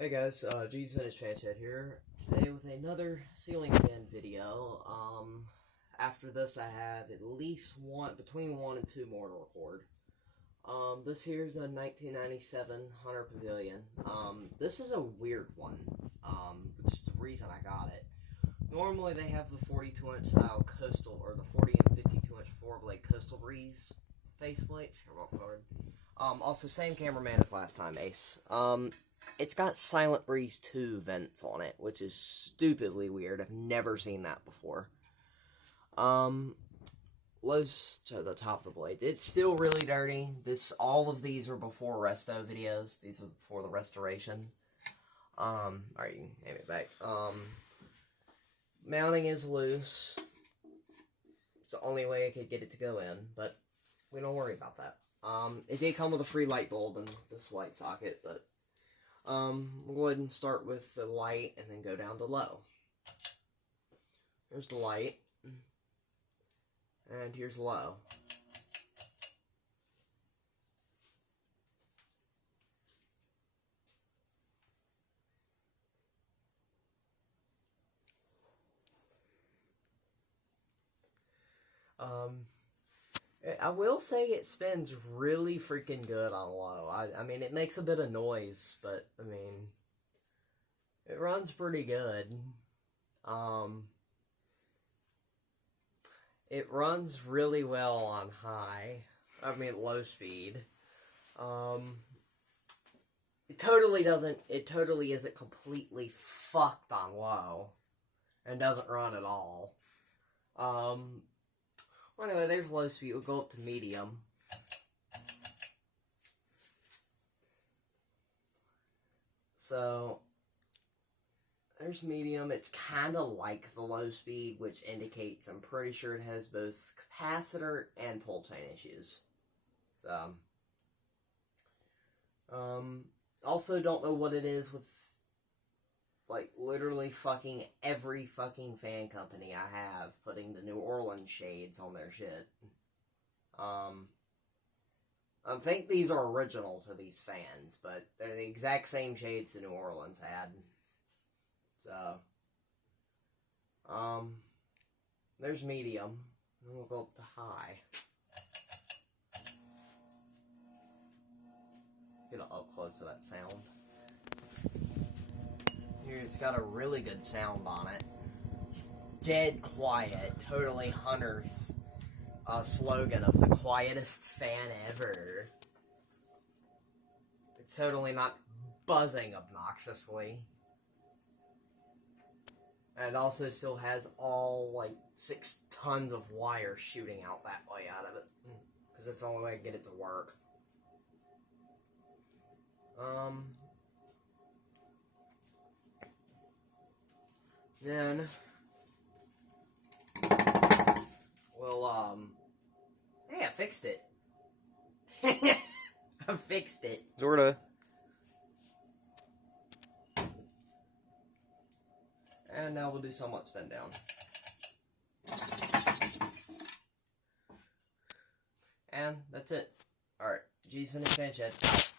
Hey guys, G's Vintage Fan Chat here, today with another ceiling fan video. After this I have at least between one and two more to record. This here's a 1997 Hunter Pavilion. This is a weird one, which is the reason I got it. Normally they have the 42-inch style coastal, or the 40 and 52-inch 4-blade Coastal Breeze faceplates. Here, walk forward. Also, same cameraman as last time, Ace. It's got Silent Breeze 2 vents on it, which is stupidly weird. I've never seen that before. Lows to the top of the blade. It's still really dirty. All of these are before resto videos. These are before the restoration. Alright, you can hand it back. Mounting is loose. It's the only way I could get it to go in, but we don't worry about that. It did come with a free light bulb and this light socket, but we'll go ahead and start with the light and then go down to low. Here's the light, and here's low. I will say it spins really freaking good on low. I mean, it makes a bit of noise, but, I mean, it runs pretty good. It runs really well on high. I mean, low speed. It totally isn't completely fucked on low. And doesn't run at all. Well, anyway, there's low speed. We'll go up to medium. So, there's medium. It's kind of like the low speed, which indicates I'm pretty sure it has both capacitor and pull chain issues. So, also don't know what it is with, like, literally fucking every fucking fan company I have putting the New Orleans shades on their shit. I think these are original to these fans, but they're the exact same shades the New Orleans had. So, there's medium. Then we'll go up to high. Get up close to that sound. Here, it's got a really good sound on it. It's dead quiet. Totally Hunter's slogan of the quietest fan ever. It's totally not buzzing obnoxiously. And it also still has all, like, 6 tons of wire shooting out that way out of it. Because it's the only way to get it to work. Then, we'll, hey, I fixed it. I fixed it. Sorta. And now we'll do somewhat spin down. And that's it. Alright, G's Vintage Fan Chat out.